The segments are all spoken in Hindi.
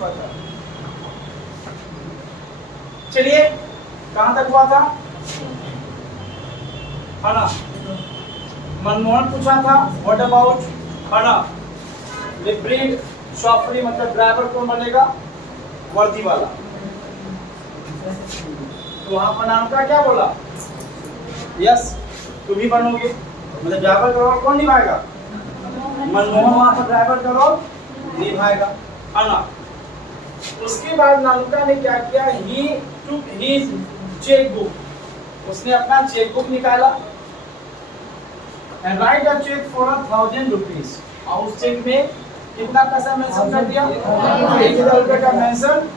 हुआ था। चलिए कहां तक हुआ था, है ना। मनमोहन पूछा था व्हाट अबाउट, है ना, द ब्रीड शॉफरी, मतलब ड्राइवर कौन बनेगा, वर्दी वाला। तो वहां पर नाम का क्या बोला, यस तुम ही बनोगे, मतलब ड्राइवर का रोल कौन निभाएगा, मनमोहन वहां पर ड्राइवर का रोल निभाएगा, है ना। उसके बाद नानुका ने क्या किया, he took his cheque book, उसने अपना चेक बुक निकाला and write a cheque for 1000 rupees, और उस चेक में कितना पैसा मेंशन कर दिया, 1000 रुपए का मेंशन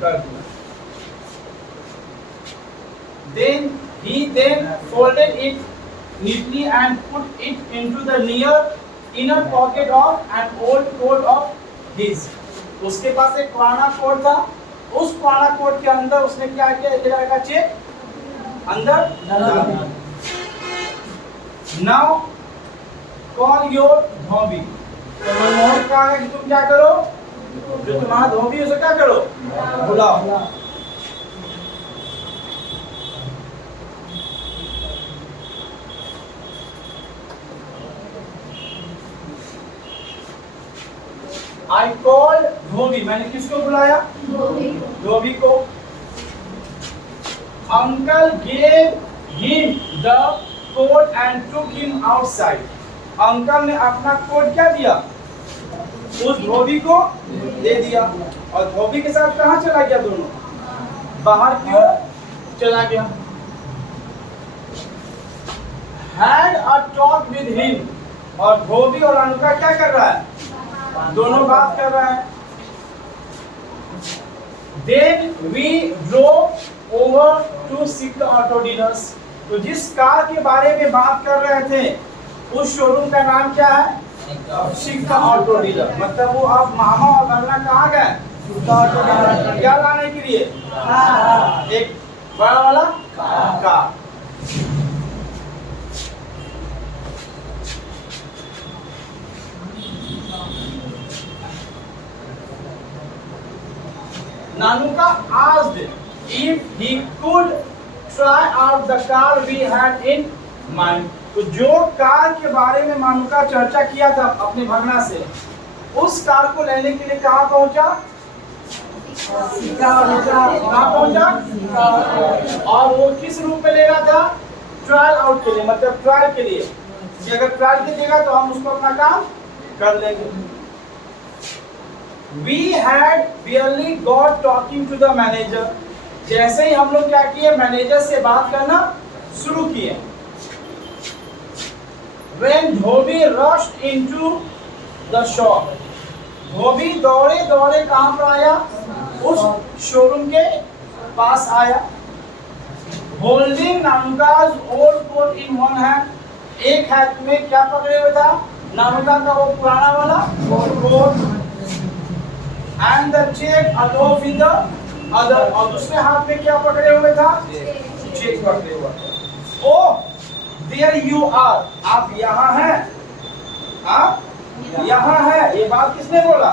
कर दिया। Then he folded it neatly and put it into the inner pocket of an old coat of his. उसके पास एक पुराना कोट था, उस पुराना कोट के अंदर उसने क्या किया, 1000 का चेक अंदर डाल दिया। Now call your धोबी, तो मनमोहन कहा कि तुम क्या करो, जो तुम्हारा धोबी उसे क्या करो, बुलाओ। I called धोबी, मैंने किसको बुलाया, धोबी को। Uncle gave him the coat and took him outside. Uncle ने अपना कोट क्या दिया, उस धोबी को दे दिया, और धोबी के साथ कहाँ चला गया, दोनों बाहर की ओर चला गया। Had a talk with him, और धोबी और अनुका क्या कर रहा है, दोनों बात कर रहा है। Then we drove over to Sikka Auto Dealers. तो जिस कार के बारे में बात कर रहे थे उस शोरूम का नाम क्या है, सिक्का ऑटो डीलर। मतलब वो आप मामा और वरना कहाँ गए, सिक्का ऑटो डीलर, क्या लाने के लिए, एक बड़ा वाला car. Nanuka asked if he could try out the car we had in mind. तो जो कार के बारे में नानुका चर्चा किया था अपने भगना से, उस कार को लेने के लिए कहाँ पहुंचा, कहाँ पहुंचा, और वो किस रूप में ले रहा था, ट्रायल आउट के लिए, मतलब ट्रायल के लिए कि अगर ट्रायल के देगा तो हम उसको अपना काम कर लेंगे। We had barely got talking to the manager. जैसे ही हम लोग क्या किए, मैनेजर से बात करना शुरू किए। When Dhobi rushed into the shop, धोबी दौड़े दौड़े कहाँ पर आया, उस शोरूम के पास आया। Holding Nanuka's old coat in one hand, एक हाथ में क्या पकड़े हुए था, नानुका का वो पुराना वाला coat, and the check along with the other, और दूसरे हाथ में क्या पकड़े हुए था, चेक पकड़े हुआ था। Oh, there you are, आप यहाँ हैं, आप यहाँ हैं। ये बात किसने बोला,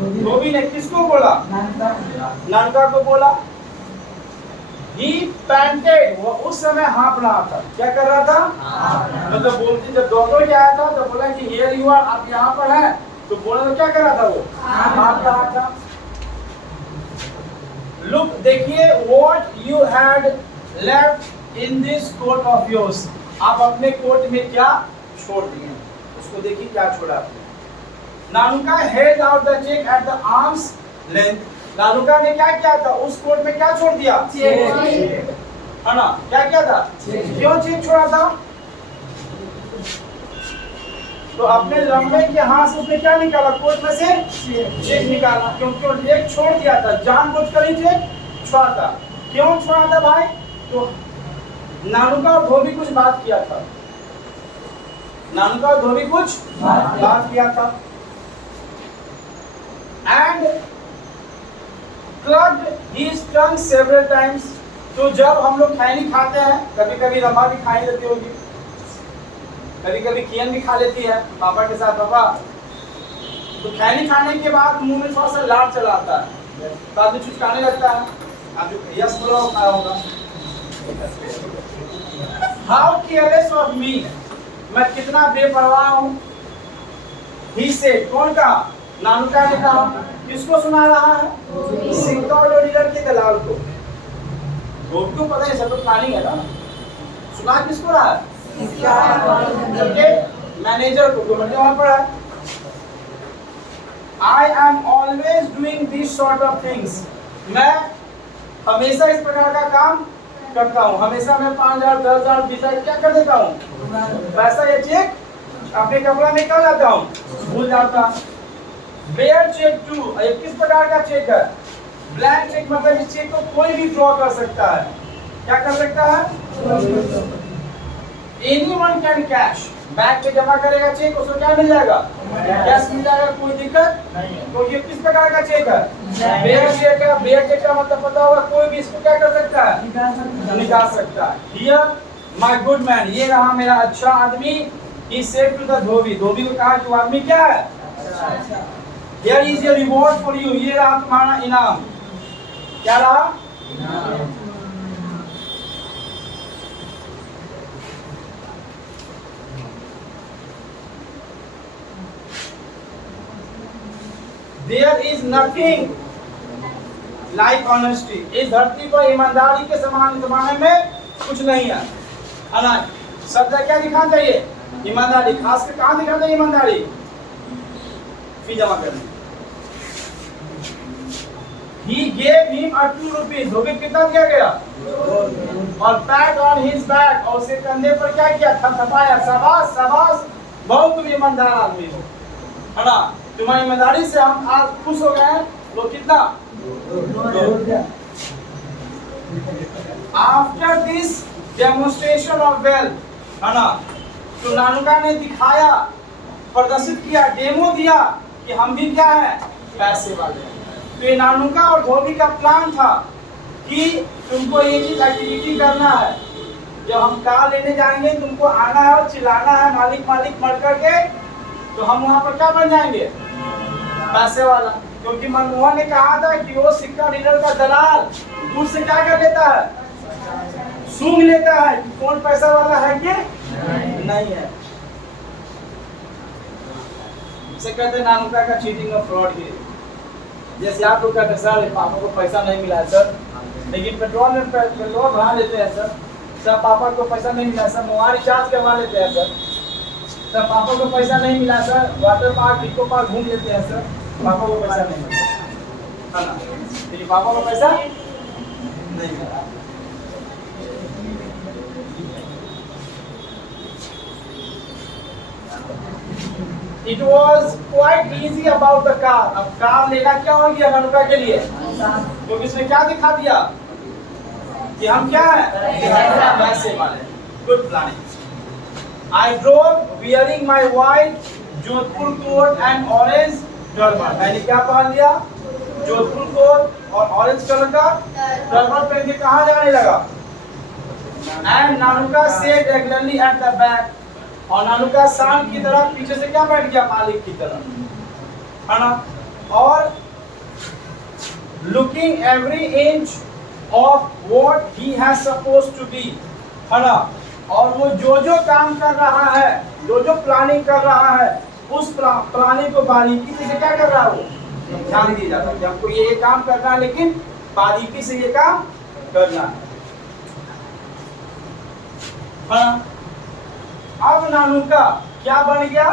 धोबी ने किसको बोला, नानुका को बोला। He panted, वो उस समय हाँफ रहा था, क्या कर रहा था, मतलब बोलती जब डॉक्टर क्या आया था तो बोला कि here you are, आप यहाँ पर हैं, तो बोला तो क्या कर रहा था, वो हाँफ रहा था। Look, देखिए, what you had left in this coat of yours, आप अपने कोट में क्या छोड़ दिए, उसको देखिए क्या छोड़ा आपने। नानुका held out the check at the arm's length, नानुका ने क्या किया था, उस कोट में क्या छोड़ दिया, चेक, है ना, क्या किया था, क्यों चेक छोड़ा था, तो अपने लंबे के हाथ से उसने क्या निकाला, कोट में से चेक निकाला, क्योंकि वो चेक छोड़ दिया था, जानबूझकर ही चेक छोड़ा था। क्यों छोड़ा था भाई, तो नानुका और धोबी कुछ बात किया था, नानुका और धोबी कुछ बात किया था। And clucked his tongue several times, तो जब हम लोग खैनी खाते हैं, कभी कभी रमा भी खाई लेती होगी, कभी कभी कियन भी खा लेती है पापा के साथ, पापा तो खैनी खाने के बाद मुंह में थोड़ा सा लार चला आता है, तो आदमी चुचकाने लगता है। आप जो यस बोला खाया होगा। हाउ केयरलेस ऑफ मी, मैं कितना बेपरवाह हूँ। ही से कौन कहा? नानुका ने कहा। किसको सुना रहा है? सिक्का और डीलर के दलाल को। लोग को पता है सब तो प्लानिंग है ना। सुना किसको रहा है? मैनेजर को, मतलब वहां पर है। I am always doing these sort of things. मैं हमेशा इस प्रकार का काम करता हूँ। हमेशा मैं 5,000, 10,000, 20,000 क्या कर देता हूँ? पैसा या चेक अपने कपड़ा में कर जाता हूँ, भूल जाता। बेयर चेक टू, ये किस प्रकार का चेक है? ब्लैंक चेक, मतलब इस चेक को कोई भी ड्रॉ कर सकता है। क्या कर सकता है? Anyone can cash. बैंक में जमा करेगा चेक, उसको क्या मिल जाएगा? कैश मिल जाएगा, कोई दिक्कत नहीं। तो ये किस प्रकार का चेक है? बेयर चेक है। बेयर चेक का मतलब पता होगा, कोई भी इसको क्या कर सकता है? निकाल सकता है। Here, my good man, ये रहा मेरा अच्छा आदमी। He said to the धोबी, धोबी को कहा कि वो आदमी क्या है? Here is your reward for you. ये रहा तुम्हारा इनाम। क्या रहा? There is nothing like honesty. इस धरती पर ईमानदारी के समान जमाने में कुछ नहीं है। ना शब्द क्या दिखाना चाहिए? ईमानदारी। खासकर कहाँ दिखाना चाहिए ईमानदारी? फी जमा करने। He gave him a 2 rupees. धोबी कितना दिया गया? और pat on his back, और उसके कंधे पर क्या किया? थपथपाया। शाबाश शाबाश, बहुत तुम ईमानदार आदमी हो, है ना। तुम्हारी ईमानदारी से हम आज खुश हो गए हैं। तो कितना? After this demonstration of wealth, है ना, तो नानुका ने दिखाया, प्रदर्शित किया, डेमो दिया कि हम भी क्या है? पैसे वाले। तो ये नानुका और धोबी का प्लान था कि तुमको ये चीज एक्टिविटी करना है। जब हम कार लेने जाएंगे, तुमको आना है और चिल्लाना है मालिक मालिक मर करके, तो हम वहां पर क्या बन जाएंगे? पैसे वाला। क्योंकि मनमोहन ने कहा था कि वो सिक्का डीलर का दलाल दूर से क्या कर लेता है? सूंघ लेता है कि कौन पैसा वाला है कि नहीं है। इसे कहते हैं नानुका का चीटिंग और फ्रॉड के। जैसे आप लोग कहते हैं सर पापा को पैसा नहीं मिला सर, लेकिन पेट्रोल भरा लेते हैं सर पापा को पैसा नहीं मिला सर, मोबाइल रिचार्ज करवा लेते हैं सर पापा को पैसा नहीं मिला sir, water park disco park घूम लेते हैं सर, पापा को पैसा नहीं मिला, है ना। तो पापा को पैसा नहीं मिला। It was quite easy about the car. अब कार लेना क्या हो गया नानुका के लिए? तो इसने क्या दिखा दिया कि हम क्या है? पैसे वाले। Good planning. I drove wearing my white Jodhpur coat and orange turban. मैंने क्या पहन लिया? जोधपुर कोट और ऑरेंज कलर का टर्बन पहन के कहाँ जाने लगा? And नानुका sat regularly at the back. और नानुका शान की तरफ पीछे से क्या बैठ गया? मालिक की तरफ, है ना। और looking every inch of what he has supposed to be, है ना। और वो जो काम कर रहा है, जो प्लानिंग कर रहा है, उस प्लानिंग को बारीकी से क्या कर रहा है? वो ध्यान दिया जाता है कि हमको ये काम करना है, लेकिन बारीकी से ये काम करना है, हाँ। अब नानुका क्या बन गया?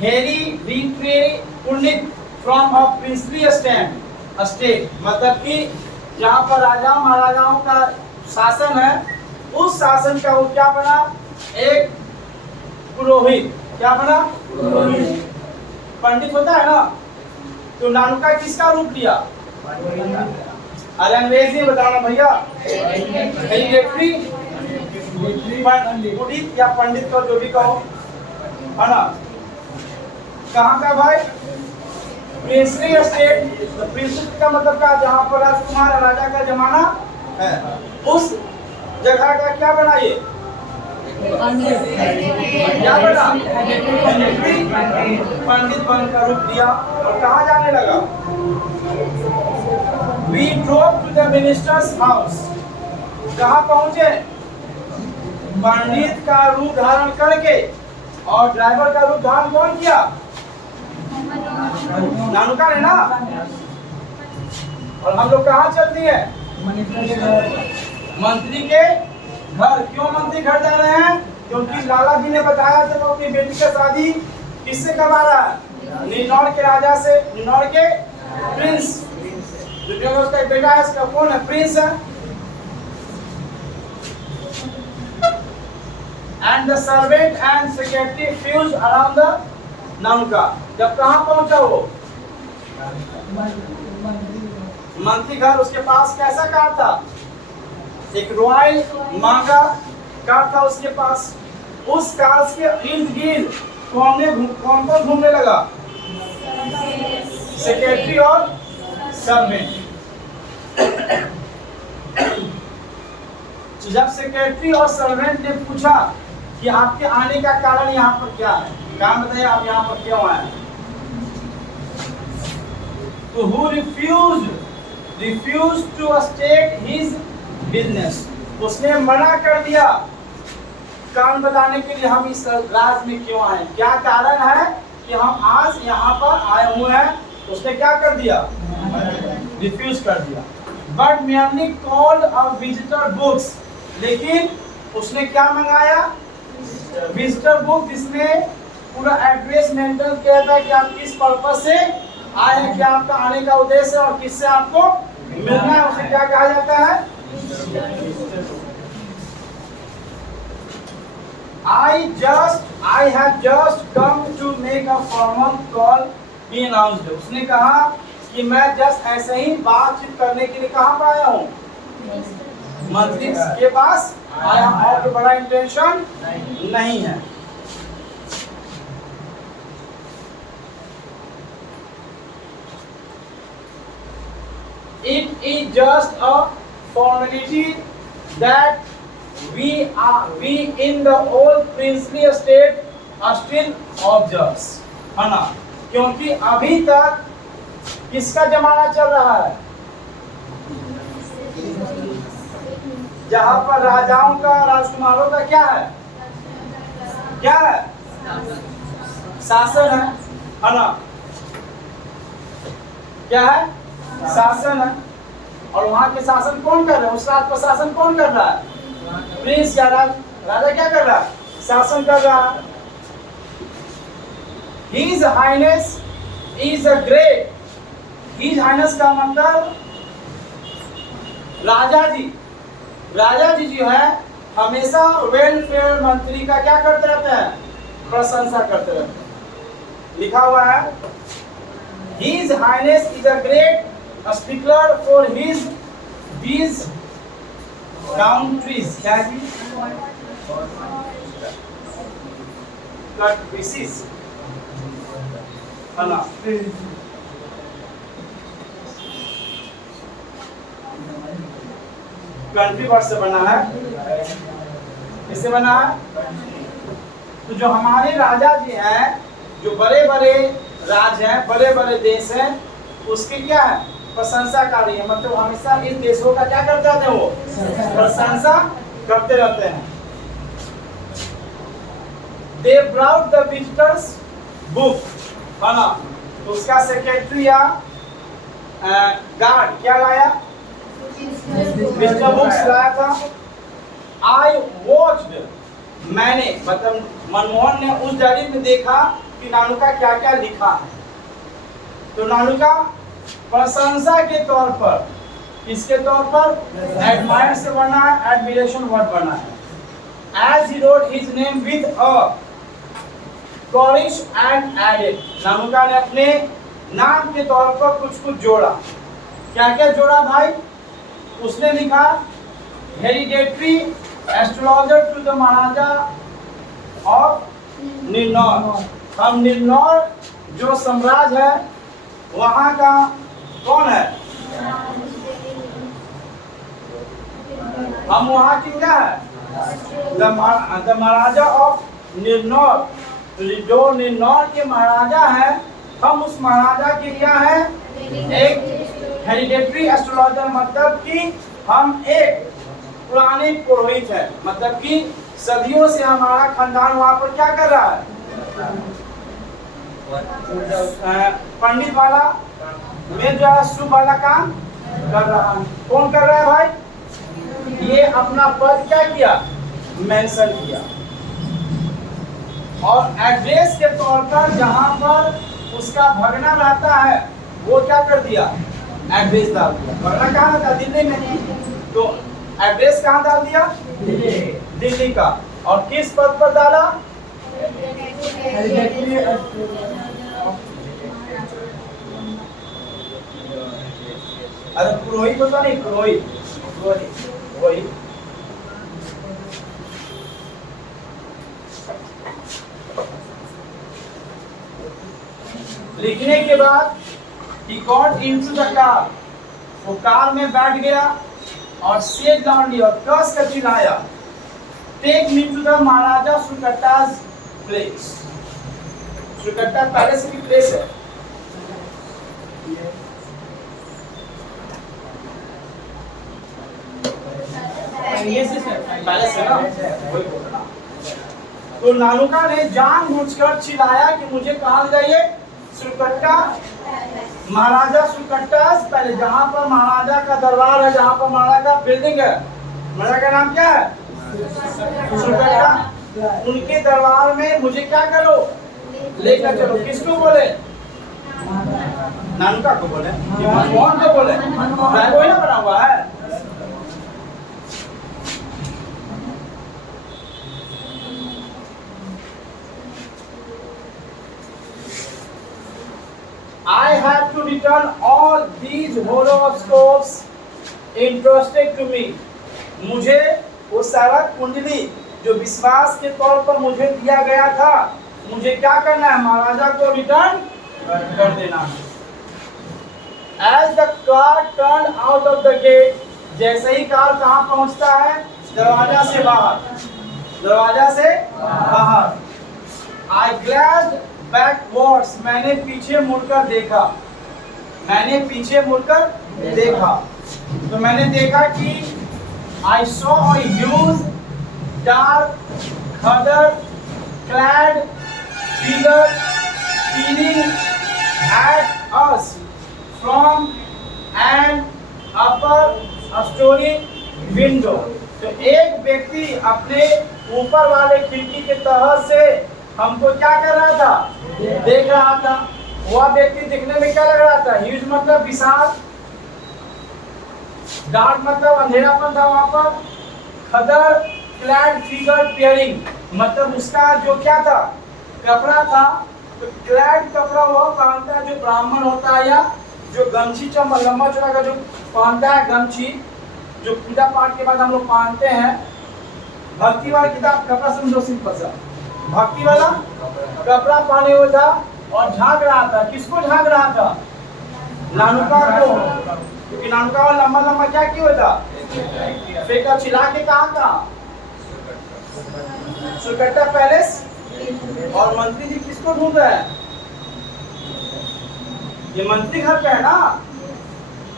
Hereditary pundit from a princely state, मतलब कि जहाँ पर राजा महाराजाओं का शासन है, उस शासन का वो क्या बना? एक पुरोहित। क्या बना? पुरोहित। पंडित होता है ना, तो नानुका किसका रूप लिया? अरे अंग्रेजी में बताना भैया। हेरिडिटरी पुरोहित या पंडित का जो भी कहो, है ना। कहाँ का भाई? Princely state. प्रिंसली का मतलब का जहाँ पर राजकुमार राजा का जमाना है, उस जगह का क्या बना ये? क्या बना? पंडित बनकर रूप दिया और कहाँ जाने लगा? We drove to the minister's house. कहाँ पहुंचे? पंडित का रूप धारण करके। और ड्राइवर का रूप धारण कौन किया? नानुका ने ना। और हम लोग कहाँ चल दिए? मंत्री के घर। क्यों मंत्री घर जा रहे हैं? क्योंकि लाला जी ने बताया था वो अपनी बेटी का शादी किससे करवा रहा है? निन्नौर के राजा से, निन्नौर के प्रिंस। जो उसका एक बेटा है, उसका कौन है? प्रिंस है। And the servant and secretary fused around the नानुका। जब कहाँ पहुंचा वो? मंत्री घर। उसके पास कैसा कार था? एक रॉयल महंगा कार था उसके पास। उस कार के इर्द गिर्द कौन घूमने लगा? सेक्रेटरी और सर्वेंट। जब सेक्रेटरी और सर्वेंट ने पूछा कि आपके आने का कारण यहाँ पर क्या है, काम बताइए, आप यहाँ पर क्यों आए? तो who refused to state his business, उसने मना कर दिया काम बताने के लिए हम इस राज में क्यों आए, क्या कारण है कि हम आज यहाँ पर आए हुए हैं। उसने क्या कर दिया? रिफ्यूज कर दिया। But merely called a visitor books, लेकिन उसने क्या मंगाया? विजिटर बुक, जिसमें पूरा एड्रेस मेंशन किया था कि आप किस पर्पस से आए हैं, क्या आपका आने का उद्देश्य है और किससे आपको मिलना है। उसे क्या कहा जाता है? I have just come to make a formal call, he announced. उसने कहा कि मैं जस्ट ऐसे ही बातचीत करने के लिए कहाँ पर आया हूँ? मंत्री के पास आया हूँ, और बड़ा इंटेंशन नहीं है। It is just a formality that we in the old princely state are still observes, है ना? क्योंकि अभी तक किसका जमाना चल रहा है? जहाँ पर राजाओं का, राजकुमारों का क्या है? क्या है? शासन है ना? क्या है? शासन है। और वहाँ के शासन कौन कर रहा है? उस राज पर शासन कौन कर रहा है? प्रिंस या राजा क्या कर रहा है? शासन कर रहा है। His Highness is a great, His Highness का मतलब राजा जी जो है हमेशा वेलफेयर मंत्री का क्या करते रहते हैं? प्रशंसा करते रहते हैं। लिखा हुआ है His Highness is a great stickler for these countries, क्या है? countries, है ना? कंट्री वर्ड से बना है। किससे बना है? तो जो हमारे राजा जी हैं, जो बड़े बड़े राज हैं, बड़े बड़े देश हैं, उसकी क्या है? प्रशंसा कर रही है। मतलब हमेशा इन देशों का क्या करते रहते हैं? वो प्रशंसा करते रहते हैं। They brought the visitors book, है ना? तो उसका सेक्रेटरी या गार्ड क्या लाया? विजिटर बुक्स लाया था। I watched, मैंने मतलब मनमोहन ने उस डायरी में देखा कि नानुका क्या क्या लिखा है। तो नानुका प्रशंसा के तौर पर, किसके तौर पर? एडमायर से बना है, एडमिरेशन वर्ड बना है। As he wrote his name with a flourish and added, नानुका ने अपने नाम के तौर पर कुछ जोड़ा। क्या क्या जोड़ा भाई? उसने लिखा hereditary astrologer to the maharaja of Ninnaur. हम निन्नौर जो साम्राज्य है वहाँ का कौन है? हम वहाँ की क्या है, द महाराजा ऑफ निर्नौर, जो निर्नौर के महाराजा है, हम उस महाराजा के क्या है, एक हेरिडेटरी एस्ट्रोलॉजर, मतलब कि हम एक पुराने पुरोहित है, मतलब कि सदियों से हमारा खानदान वहाँ पर क्या कर रहा है, पंडित वाला में जो है शुभ वाला काम कर रहा है। कौन कर रहा है भाई, ये अपना पद क्या किया, मेंशन किया, और एड्रेस के तौर पर जहां पर उसका भगना रहता है वो क्या कर दिया, एड्रेस डाल दिया। भगना कहाँ रहता है, दिल्ली में, तो एड्रेस कहाँ डाल दिया, दिल्ली का। और किस पद पर डाला, अरे पुरोहित होता नहीं, पुरोहित लिखने के बाद he got into the car, वो कार में बैठ गया और सेड लाउंडली, और कस कर चिल्लाया, take me to the maharaja Sukatta's place. Sukatta palace की प्लेस है, पैलेस है ना, वही बोल रहा। तो नानुका ने जानबूझकर चिल्लाया कि मुझे कहाँ ले जाइए, सुकट्टा, महाराजा सुकट्टा पहले, जहाँ पर महाराजा का दरबार है, जहाँ पर महाराजा का बिल्डिंग है, महाराजा का नाम क्या है, सुकट्टा, उनके दरबार में मुझे क्या करो, लेकर चलो। किसको बोले, नानुका को बोले, मनमोहन को बोले, वही ना बना हुआ है। I have to return all these horoscopes entrusted to me. मुझे वो सारा कुंडली जो विश्वास के तौर पर मुझे दिया गया था, मुझे क्या करना है, महाराजा को रिटर्न कर देना है। As the car turned out of the gate, जैसे ही कार कहाँ पहुँचता है, दरवाजा से बाहर, दरवाजा से बाहर। I glanced backwards, मैंने पीछे मुड़कर देखा, मैंने पीछे मुड़कर देखा, तो मैंने देखा कि I saw a huge dark khadar clad figure peering at us from an upper story window। तो एक व्यक्ति अपने ऊपर वाले खिड़की के तहत से हमको क्या कर रहा था, देख रहा था। वह व्यक्ति दिखने में क्या लग रहा था, ह्यूज मतलब विशाल, डार्क मतलब अंधेरापन था वहां पर, खदर क्लैड फिगर पियरिंग मतलब उसका जो क्या था, कपड़ा था। तो क्लैड कपड़ा वह पहनता है जो ब्राह्मण होता है, या जो गमछी लंबा चौड़ा का जो पहनता है, गमछी जो पूजा पाठ के बाद हम लोग पहनते हैं। भक्ति वाला किताब कपड़ा समझो, सिंपल सा भक्ति वाला कपड़ा पहने हुआ था और झांक रहा था। किसको झांक रहा था, नानुका को, क्योंकि नानुका वाला लंबा लंबा क्या किया था, फेंका, चिल्ला के कहाँ, सुकट्टा पैलेस। और मंत्री जी किसको ढूंढ रहे हैं, ये मंत्री घर पे है ना,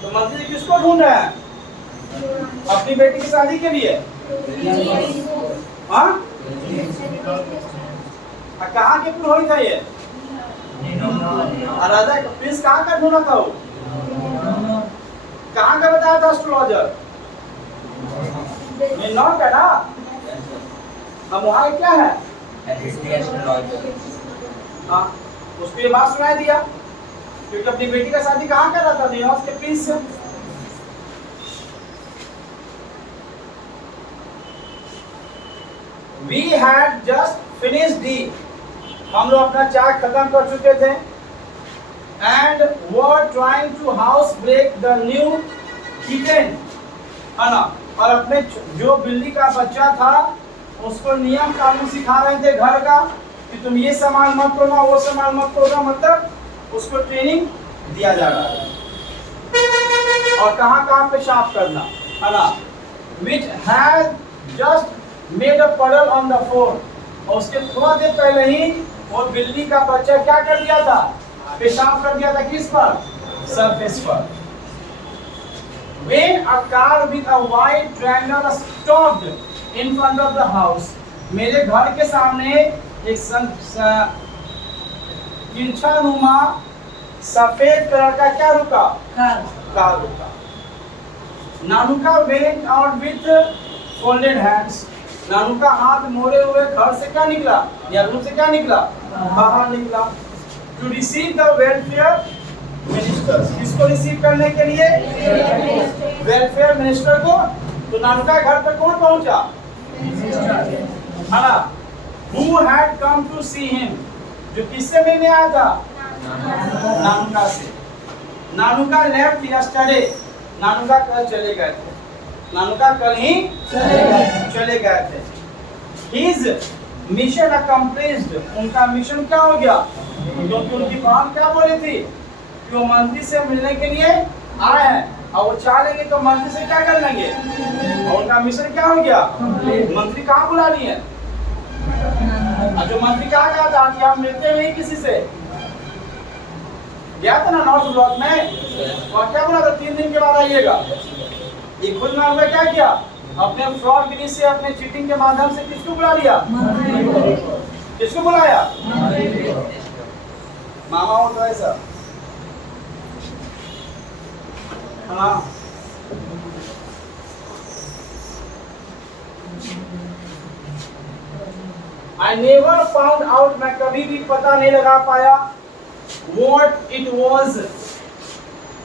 तो मंत्री जी किसको ढूंढ रहे हैं, अपनी बेटी की शादी के लिए। हाँ, कहाँ के पुरोहित है ये, राजा प्रिंस कहाँ का ढूंढा था, वो कहाँ का बताया था एस्ट्रोलॉजर, निर्नौर का ना। हम वहाँ क्या है, हाँ, उसको ये बात सुनाई दिया, क्योंकि अपनी बेटी का शादी कहाँ कर रहा था, निर्नौर के प्रिंस से। We had just finished tea, हम लोग अपना चाय खत्म कर चुके थे, and were trying to house break the new kitten, है ना, और अपने जो बिल्ली का बच्चा था उसको नियम कानून सिखा रहे थे घर का, कि तुम ये सामान मत तोड़ना, वो सामान मत तोड़ना, मतलब उसको ट्रेनिंग दिया जा रहा है। और कहाँ कहाँ पेशाब करना, है ना, which had just made a puddle on the floor. और उसके थोड़ा देर पहले ही वो बिल्ली का बच्चा क्या कर दिया था? पेशाब कर दिया था किस पर? सरफेस पर। When a car with a white triangle stopped in front of the house, मेरे घर के सामने एक तिरछानुमा सफेद कलर का क्या रुका? कार रुका। नानुका went out with folded hands. नानू का हाथ मोड़े हुए घर से क्या निकला? या रूम से क्या निकला? बाहर निकला। To receive the welfare ministers. किसको रिसीव करने के लिए? वेलफेयर मिनिस्टर को। तो नानू का घर पर कौन पहुंचा? हाँ, who had come to see him? जो किससे मिलने आया था? नानुका से। नानुका left yesterday. नानुका कल चले गए थे। नानुका कल ही चले गए थे। His mission accomplished. उनका मिशन क्या हो गया? क्योंकि उनकी बहन क्या बोली थी कि वो मंत्री से मिलने के लिए आए हैं और वो चाहेंगे तो मंत्री से क्या कर लेंगे, और उनका मिशन क्या हो गया? मंत्री कहाँ बुला रही है? जो मंत्री कहा गया था कि आप मिलते हुए किसी से गया था ना नॉर्थ ब्लॉक में, और क्या बोला था 3 दिन के बाद आइएगा। ये खुद में हमने क्या किया? अपने फ्रॉड गिरी से, अपने चीटिंग के माध्यम से किसको बुला लिया? किसको बुलाया? मामा हो तो ऐसा। हाँ, I never found out, मैं कभी भी पता नहीं लगा पाया what it was,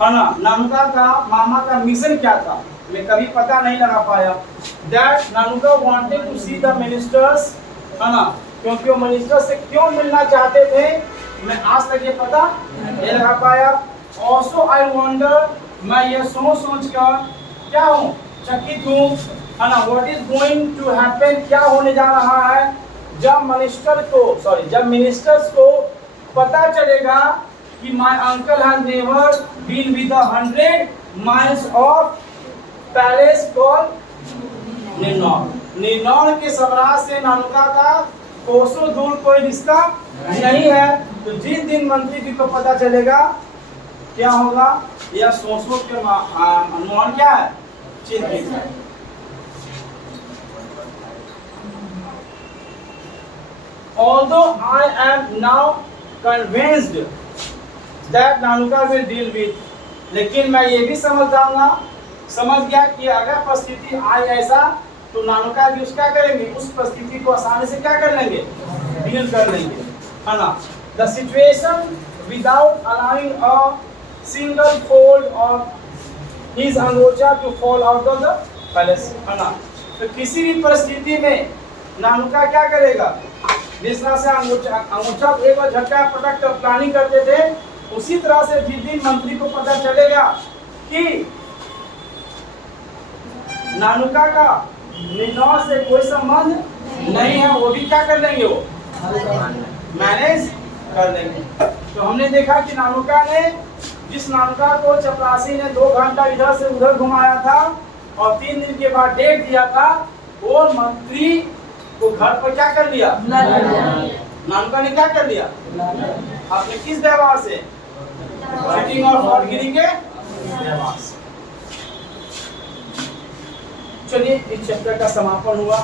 है ना, नानुका का मामा का मिशन क्या था, मैं कभी पता नहीं लगा पाया। That नानुका wanted to see the ministers, है ना, क्योंकि वो मिनिस्टर से क्यों मिलना चाहते थे मैं आज तक ये पता नहीं लगा पाया। Also I wonder, मैं ये सोच कर क्या हूँ, चकित हूँ, है ना, what is going to happen, क्या होने जा रहा है जब मिनिस्टर्स को पता चलेगा कि my uncle has never been with 100 miles of palace called निन्नौर के सबराज से नानुका का कोसों दूर कोई रिश्ता नहीं है। तो जिस दिन मंत्री जी को पता चलेगा क्या होगा, यह सोच के अनुमान क्या है, चिंतित है। Although I am now convinced that नानुका will deal with, लेकिन मैं ये भी समझ गया कि अगर परिस्थिति आई ऐसा तो नानुका जी उसका करेंगे, उस परिस्थिति को आसानी से क्या कर लेंगे, डील कर लेंगे, है ना। The situation without allowing a single fold of his अंगोछा to fall out of the palace, है ना। तो किसी भी परिस्थिति में नानुका क्या करेगा, जिस तरह से अंगोछा एक बार झटका पटक कर प्लानिंग करते थे, उसी तरह से जिस दिन मंत्री को पता चलेगा कि नानुका का निन्नौर से कोई संबंध नहीं है, वो भी क्या कर लेंगे, वो मैनेज कर लेंगे। तो हमने देखा कि नानुका ने, जिस नानुका को चपरासी ने 2 घंटा इधर से उधर घुमाया था और 3 दिन के बाद डेट दिया था, वो मंत्री को घर पर क्या कर लिया, नानुका ने क्या कर लिया, आपने किस व्यवहार से, चीटिंग और फ्रॉडगिरी के व्यवहार से। चलिए इस चैप्टर का समापन हुआ।